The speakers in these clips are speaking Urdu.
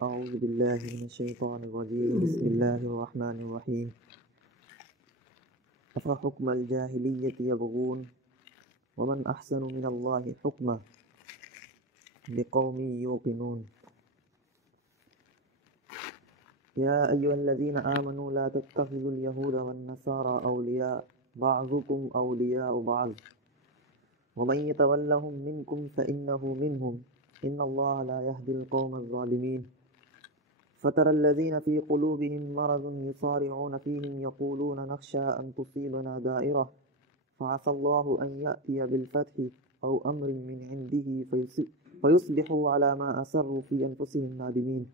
أعوذ بالله من الشيطان الرجيم بسم الله الرحمن الرحيم أفحكم الجاهلية يبغون ومن أحسن من الله حكما لقوم يوقنون يا أيها الذين آمنوا لا تتخذوا اليهود والنصارى أولياء بعضكم أولياء بعض ومن يتولهم منكم فإنه منهم إن الله لا يهدي القوم الظالمين فترى الذين في قلوبهم مرض يصارعون فيهم يقولون نخشى أن تصيبنا دائرة فعسى الله أن يأتي بالفتح أو أمر من عنده فيصبحوا على ما أسروا في أنفسهم نادمين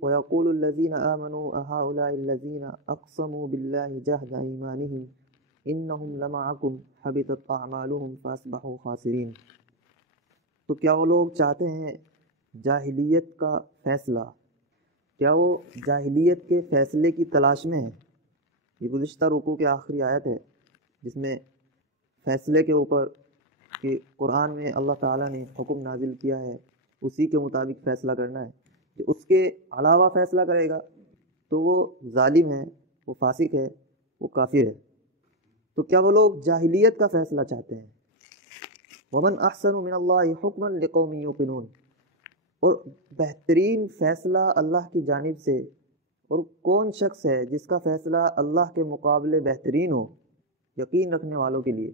ويقول الذين آمنوا أهؤلاء الذين أقسموا بالله جهد أيمانهم إنهم لمعكم حبطت أعمالهم فأصبحوا خاسرين۔ تو کیا وہ لوگ چاہتے ہیں جاہلیت کا فیصلہ؟ کیا وہ جاہلیت کے فیصلے کی تلاش میں ہیں؟ یہ گزشتہ رکوع کے آخری آیت ہے جس میں فیصلے کے اوپر کہ قرآن میں اللہ تعالیٰ نے حکم نازل کیا ہے اسی کے مطابق فیصلہ کرنا ہے، کہ اس کے علاوہ فیصلہ کرے گا تو وہ ظالم ہے، وہ فاسق ہے، وہ کافر ہے۔ تو کیا وہ لوگ جاہلیت کا فیصلہ چاہتے ہیں؟ ومن احسن من اللہ حکما لقوم یوقنون، اور بہترین فیصلہ اللہ کی جانب سے، اور کون شخص ہے جس کا فیصلہ اللہ کے مقابلے بہترین ہو یقین رکھنے والوں کے لیے؟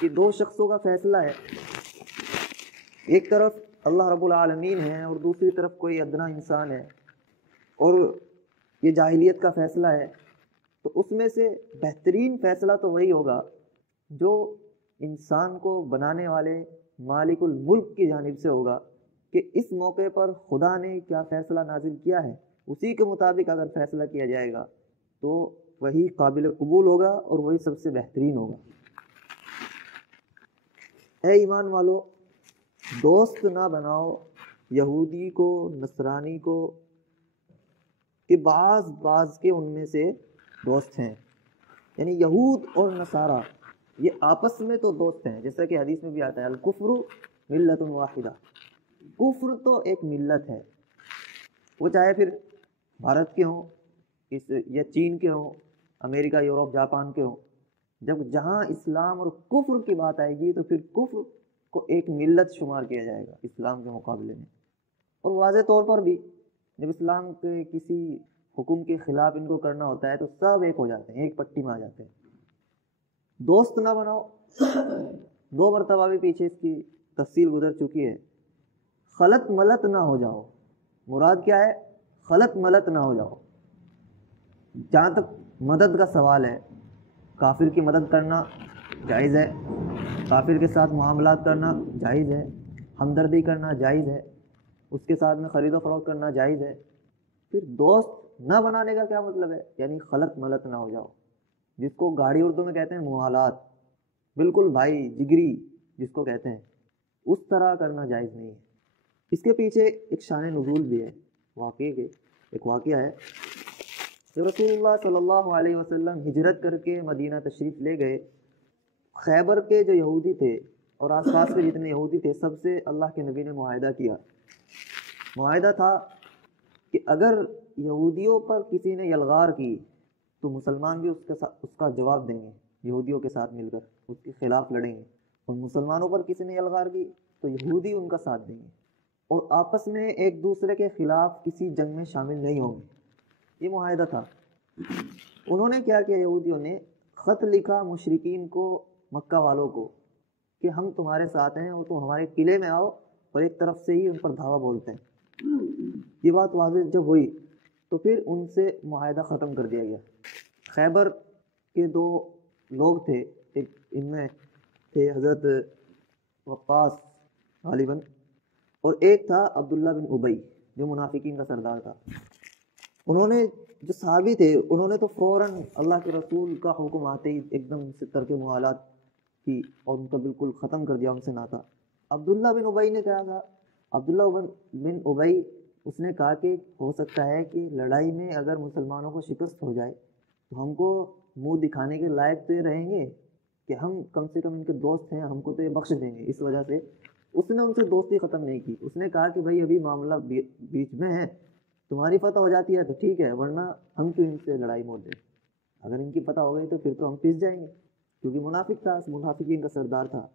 کہ دو شخصوں کا فیصلہ ہے، ایک طرف اللہ رب العالمین ہے اور دوسری طرف کوئی ادنا انسان ہے، اور یہ جاہلیت کا فیصلہ ہے، تو اس میں سے بہترین فیصلہ تو وہی ہوگا جو انسان کو بنانے والے مالک الملک کی جانب سے ہوگا، کہ اس موقع پر خدا نے کیا فیصلہ نازل کیا ہے اسی کے مطابق اگر فیصلہ کیا جائے گا تو وہی قابل قبول ہوگا اور وہی سب سے بہترین ہوگا۔ اے ایمان والو، دوست نہ بناؤ یہودی کو، نصرانی کو، کہ بعض کے ان میں سے دوست ہیں، یعنی یہود اور نصارہ یہ آپس میں تو دوست ہیں، جیسا کہ حدیث میں بھی آتا ہے الکفر ملت واحدہ، کفر تو ایک ملت ہے، وہ چاہے پھر بھارت کے ہوں یا چین کے ہوں، امریکہ، یورپ، جاپان کے ہوں، جہاں اسلام اور کفر کی بات آئے گی تو پھر کفر کو ایک ملت شمار کیا جائے گا اسلام کے مقابلے میں۔ اور واضح طور پر بھی جب اسلام کے کسی حکم کے خلاف ان کو کرنا ہوتا ہے تو سب ایک ہو جاتے ہیں، ایک پٹی میں آ جاتے ہیں۔ دوست نہ بناؤ، دو مرتبہ بھی پیچھے اس کی تفصیل گزر چکی ہے۔ خلط ملط نہ ہو جاؤ، مراد کیا ہے؟ خلط ملط نہ ہو جاؤ۔ جہاں تک مدد کا سوال ہے، کافر کی مدد کرنا جائز ہے، کافر کے ساتھ معاملات کرنا جائز ہے، ہمدردی کرنا جائز ہے، اس کے ساتھ میں خرید و فروخت کرنا جائز ہے۔ پھر دوست نہ بنانے کا کیا مطلب ہے؟ یعنی خلط ملط نہ ہو جاؤ، جس کو گاڑی اردو میں کہتے ہیں موالات، بالکل بھائی جگری جس کو کہتے ہیں، اس طرح کرنا جائز نہیں ہے۔ اس کے پیچھے ایک شان نزول بھی ہے، ایک واقعہ ہے۔ جب رسول اللہ صلی اللہ علیہ وسلم ہجرت کر کے مدینہ تشریف لے گئے، خیبر کے جو یہودی تھے اور آس پاس کے جتنے یہودی تھے سب سے اللہ کے نبی نے معاہدہ کیا۔ معاہدہ تھا کہ اگر یہودیوں پر کسی نے یلغار کی تو مسلمان بھی اس کا جواب دیں گے، یہودیوں کے ساتھ مل کر اس کے خلاف لڑیں گے، اور مسلمانوں پر کسی نے یلغار کی تو یہودی ان کا ساتھ دیں گے، اور آپس میں ایک دوسرے کے خلاف کسی جنگ میں شامل نہیں ہوں گے۔ یہ معاہدہ تھا۔ انہوں نے کیا کیا؟ یہودیوں نے خط لکھا مشرکین کو، مکہ والوں کو، کہ ہم تمہارے ساتھ ہیں اور تم ہمارے قلعے میں آؤ، اور ایک طرف سے ہی ان پر دھاوا بولتے ہیں۔ یہ بات واضح جب ہوئی تو پھر ان سے معاہدہ ختم کر دیا گیا۔ خیبر کے دو لوگ تھے، ایک ان میں تھے حضرت وقاص غالباً، اور ایک تھا عبداللہ بن ابی جو منافقین کا سردار تھا۔ انہوں نے، جو صحابی تھے، انہوں نے تو فوراً اللہ کے رسول کا حکم آتے ہی ایک دم سے ترک موالات کی اور ان کا بالکل ختم کر دیا ان سے ناتا۔ عبداللہ بن ابی نے کہا تھا، عبداللہ بن ابی اس نے کہا کہ ہو سکتا ہے کہ لڑائی میں اگر مسلمانوں کو شکست ہو جائے تو ہم کو منہ دکھانے کے لائق تو یہ رہیں گے کہ ہم کم سے کم ان کے دوست ہیں، ہم کو تو یہ بخش دیں گے، اس وجہ سے اس نے ان سے دوستی ختم نہیں کی، اس نے کہا کہ بھائی ابھی معاملہ بیچ میں ہے، تمہاری فتح ہو جاتی ہے تو ٹھیک ہے، ورنہ ہم کیوں ان سے لڑائی موڑ دیں، اگر ان کی فتح ہو گئی تو پھر تو ہم پس جائیں گے، کیونکہ منافق تھا، منافقین کا سردار تھا۔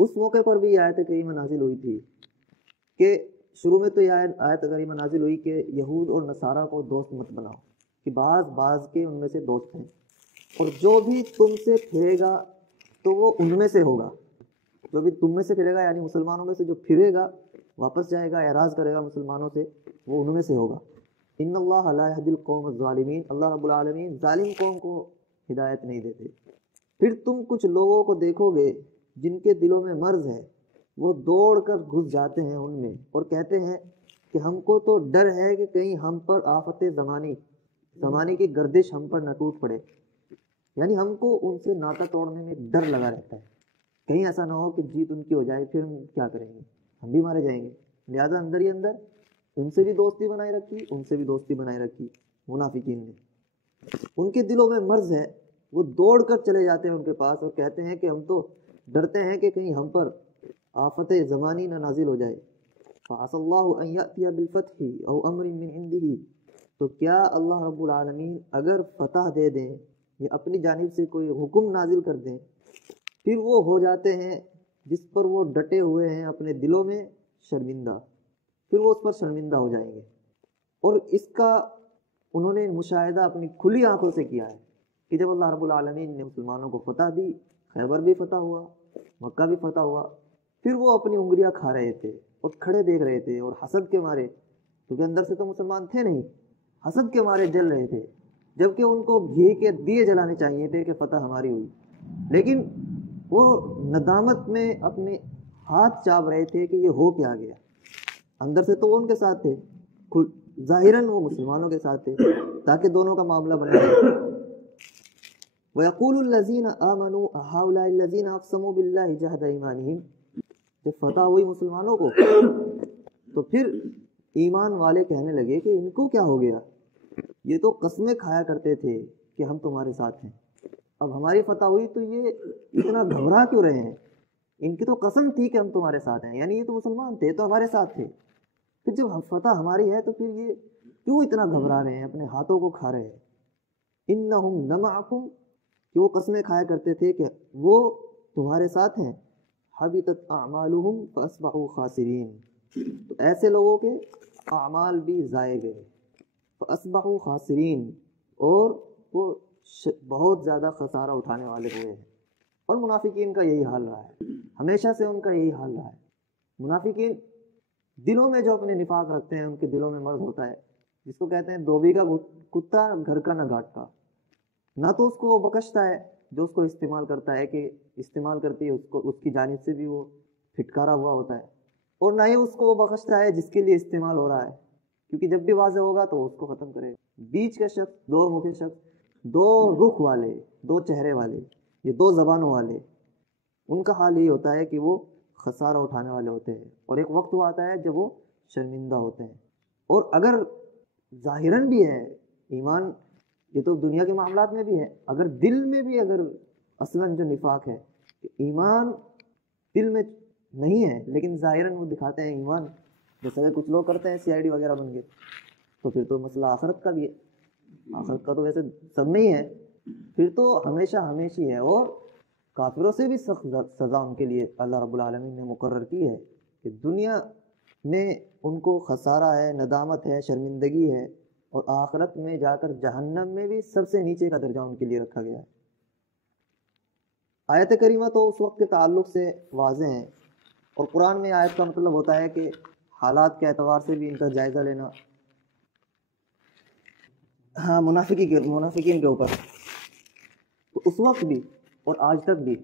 اس موقع پر بھی یہ آیت کریمہ نازل ہوئی تھی کہ شروع میں تو یہ آیت کریمہ نازل ہوئی کہ یہود اور نصارہ کو دوست مت بناؤ، کہ بعض کے ان میں سے دوست ہیں، اور جو بھی تم سے پھرے گا تو وہ ان میں سے ہوگا، جو بھی تم میں سے پھرے گا یعنی مسلمانوں میں سے جو پھرے گا، واپس جائے گا، اعراض کرے گا مسلمانوں سے، وہ ان میں سے ہوگا۔ ان اللہ لا یہدی القوم الظالمین، اللہ رب العالمین ظالم قوم کو ہدایت نہیں دیتے۔ پھر تم کچھ لوگوں کو دیکھو گے جن کے دلوں میں مرض ہے، وہ دوڑ کر گھس جاتے ہیں ان میں اور کہتے ہیں کہ ہم کو تو ڈر ہے کہ کہیں ہم پر آفت زمانے کی گردش ہم پر نہ ٹوٹ پڑے، یعنی ہم کو ان سے ناطہ توڑنے میں ڈر لگا رہتا ہے، کہیں ایسا نہ ہو کہ جیت ان کی ہو جائے، پھر ہم کیا کریں گے، ہم بھی مارے جائیں گے، لہٰذا اندر ہی اندر ان سے بھی دوستی بنائے رکھی، ان سے بھی دوستی بنائے رکھی منافقین نے۔ ان کے دلوں میں مرض ہے، وہ دوڑ کر چلے جاتے ہیں ان کے پاس اور کہتے ہیں کہ ہم تو ڈرتے ہیں کہ کہیں ہم پر آفت زمانی نہ نازل ہو جائے۔ فَعَسَى اللَّهُ أَن يَأْتِيَ بِالْفَتْحِ أَوْ أَمْرٍ مِّنْ عِنْدِهِ، تو کیا اللہ رب العالمین اگر فتح دے دیں یا اپنی جانب سے کوئی حکم نازل کر دیں، پھر وہ ہو جاتے ہیں جس پر وہ ڈٹے ہوئے ہیں اپنے دلوں میں شرمندہ، پھر وہ اس پر شرمندہ ہو جائیں گے۔ اور اس کا انہوں نے مشاہدہ اپنی کھلی آنکھوں سے کیا ہے کہ جب اللہ رب العالمین نے مسلمانوں کو فتح دی، خیبر بھی فتح ہوا، مکہ بھی فتح ہوا، پھر وہ اپنی انگلیاں کھا رہے تھے اور کھڑے دیکھ رہے تھے، اور حسد کے مارے، کیونکہ اندر سے تو مسلمان تھے نہیں، حسد کے مارے جل رہے تھے، جبکہ ان کو گھی کے دیے جلانے چاہیے تھے کہ فتح ہماری ہوئی، لیکن وہ ندامت میں اپنے ہاتھ چاپ رہے تھے کہ یہ ہو کیا گیا۔ اندر سے تو وہ ان کے ساتھ تھے، ظاہراً وہ مسلمانوں کے ساتھ تھے، تاکہ دونوں کا معاملہ بنا رہے۔ وَيَقُولُ الَّذِينَ آمَنُوا أَهَٰؤُلَاءِ الَّذِينَ أَقْسَمُوا بِاللَّهِ جَهْدَ أَيْمَانِهِمْ، جب فتح ہوئی مسلمانوں کو تو پھر ایمان والے کہنے لگے کہ ان کو کیا ہو گیا، یہ تو قسمیں کھایا کرتے تھے کہ ہم تمہارے ساتھ ہیں، اب ہماری فتح ہوئی تو یہ اتنا گھبرا کیوں رہے ہیں، ان کی تو قسم تھی کہ ہم تمہارے ساتھ ہیں، یعنی یہ تو مسلمان تھے تو ہمارے ساتھ تھے، پھر جب فتح ہماری ہے تو پھر یہ کیوں اتنا گھبرا رہے ہیں، اپنے ہاتھوں کو کھا رہے ہیں۔ انہم لمعکم، کہ وہ قسمیں کھایا کرتے تھے کہ وہ تمہارے ساتھ ہیں، حبطت اعمالہم فاصبحوا خاسرین، تو ایسے لوگوں کے اعمال بھی ضائع گئے، فاصبحوا خاسرین، اور وہ بہت زیادہ خسارہ اٹھانے والے ہوئے ہیں۔ اور منافقین کا یہی حال رہا ہے، ہمیشہ سے ان کا یہی حال رہا ہے۔ منافقین دلوں میں جو اپنے نفاق رکھتے ہیں، ان کے دلوں میں مرض ہوتا ہے، جس کو کہتے ہیں دھوبی کا کتا گھر کا نہ گھاٹتا، نہ تو اس کو وہ بخشتا ہے جو اس کو استعمال کرتا ہے، کہ استعمال کرتی ہے اس کو، اس کی جانب سے بھی وہ پھٹکارا ہوا ہوتا ہے، اور نہ ہی اس کو وہ بخشتا ہے جس کے لیے استعمال ہو رہا ہے، کیونکہ جب بھی واضح ہوگا تو اس کو ختم کرے گا۔ بیچ کا شخص، دو منہ کے شخص، دو رخ والے، دو چہرے والے، یہ دو زبانوں والے، ان کا حال یہی ہوتا ہے کہ وہ خسارہ اٹھانے والے ہوتے ہیں، اور ایک وقت وہ آتا ہے جب وہ شرمندہ ہوتے ہیں۔ اور اگر ظاہراً بھی ہے ایمان، یہ تو دنیا کے معاملات میں بھی ہے، اگر دل میں بھی اگر اصلاً جو نفاق ہے کہ ایمان دل میں نہیں ہے لیکن ظاہراً وہ دکھاتے ہیں ایمان، جیسا کہ کچھ لوگ کرتے ہیں CID وغیرہ بن کے، تو پھر تو مسئلہ آخرت کا بھی ہے، آخرت کا تو ویسے سب میں ہی ہے، پھر تو ہمیشہ ہمیشہ ہے۔ اور کافروں سے بھی سخت سزا ان کے لیے اللہ رب العالمین نے مقرر کی ہے کہ دنیا میں ان کو خسارہ ہے، ندامت ہے، شرمندگی ہے، اور آخرت میں جا کر جہنم میں بھی سب سے نیچے کا درجہ ان کے لیے رکھا گیا ہے۔ آیت کریمہ تو اس وقت کے تعلق سے واضح ہیں، اور قرآن میں آیت کا مطلب ہوتا ہے کہ حالات کے اعتبار سے بھی ان کا جائزہ لینا، ہاں منافقین کے اوپر، تو اس وقت بھی اور آج تک بھی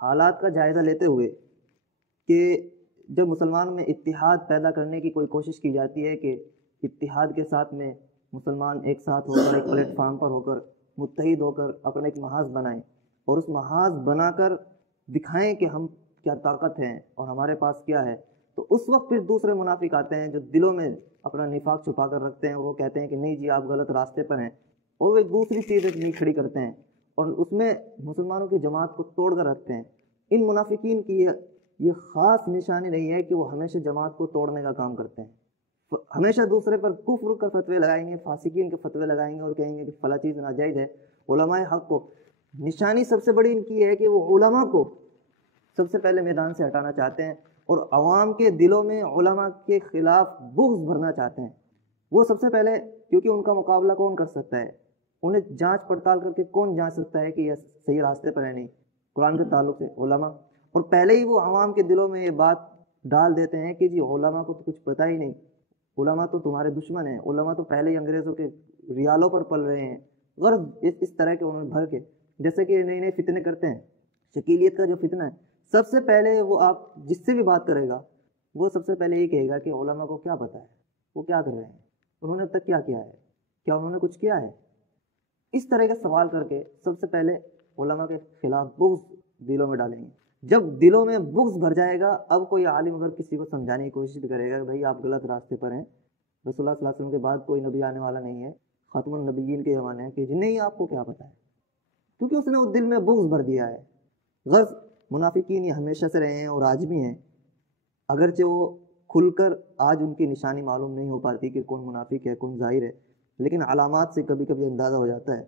حالات کا جائزہ لیتے ہوئے کہ جب مسلمان میں اتحاد پیدا کرنے کی کوئی کوشش کی جاتی ہے کہ اتحاد کے ساتھ میں مسلمان ایک ساتھ ہو کر ایک پلیٹ فارم پر ہو کر متحد ہو کر اپنا ایک محاذ بنائیں، اور اس محاذ بنا کر دکھائیں کہ ہم کیا طاقت ہیں اور ہمارے پاس کیا ہے، تو اس وقت پھر دوسرے منافق آتے ہیں جو دلوں میں اپنا نفاق چھپا کر رکھتے ہیں، وہ کہتے ہیں کہ نہیں جی آپ غلط راستے پر ہیں، اور وہ ایک دوسری چیز نہیں کھڑی کرتے ہیں اور اس میں مسلمانوں کی جماعت کو توڑ کر رکھتے ہیں۔ ان منافقین کی یہ خاص نشانی نہیں ہے کہ وہ ہمیشہ جماعت کو توڑنے کا کام کرتے ہیں، ہمیشہ دوسرے پر کفر کا فتوے لگائیں گے، فاسقین کے فتوے لگائیں گے اور کہیں گے کہ فلاں چیز ناجائز ہے۔ علماء حق کو نشانی سب سے بڑی ان کی ہے کہ وہ علماء کو سب سے پہلے میدان سے ہٹانا چاہتے ہیں اور عوام کے دلوں میں علماء کے خلاف بغض بھرنا چاہتے ہیں۔ وہ سب سے پہلے، کیونکہ ان کا مقابلہ کون کر سکتا ہے، انہیں جانچ پڑتال کر کے کون جانچ سکتا ہے کہ یہ صحیح راستے پر ہے نہیں، قرآن کے تعلق سے علماء، اور پہلے ہی وہ عوام کے دلوں میں یہ بات ڈال دیتے ہیں کہ جی علماء کو تو کچھ پتہ ہی نہیں، علماء تو تمہارے دشمن ہیں، علماء تو پہلے ہی انگریزوں کے ریالوں پر پل رہے ہیں، غرض اس طرح کے انہوں نے بھر کے، جیسے کہ نئے نئے فتنے کرتے ہیں۔ شکیلیت کا جو فتنہ ہے، سب سے پہلے وہ آپ جس سے بھی بات کرے گا وہ سب سے پہلے یہ کہے گا کہ علماء کو کیا پتہ ہے، وہ کیا کر رہے ہیں، انہوں نے اب تک کیا کیا ہے، کیا انہوں نے کچھ کیا ہے؟ اس طرح کا سوال کر کے سب سے پہلے علماء کے خلاف بغض دلوں میں ڈالیں گے۔ جب دلوں میں بغض بھر جائے گا، اب کوئی عالم اگر کسی کو سمجھانے کی کوشش بھی کرے گا کہ بھائی آپ غلط راستے پر ہیں، رسول اللہ صلی اللہ علیہ وسلم کے بعد کوئی نبی آنے والا نہیں ہے، خاتم النبیین کے زمانے ہے، کہ نہیں آپ کو کیا پتہ ہے، کیونکہ اس نے وہ دل میں بغض بھر دیا ہے۔ غرض منافقین یہ ہمیشہ سے رہے ہیں اور آج بھی ہیں، اگرچہ وہ کھل کر آج ان کی نشانی معلوم نہیں ہو پاتی کہ کون منافق ہے کون ظاہر ہے، لیکن علامات سے کبھی کبھی اندازہ ہو جاتا ہے۔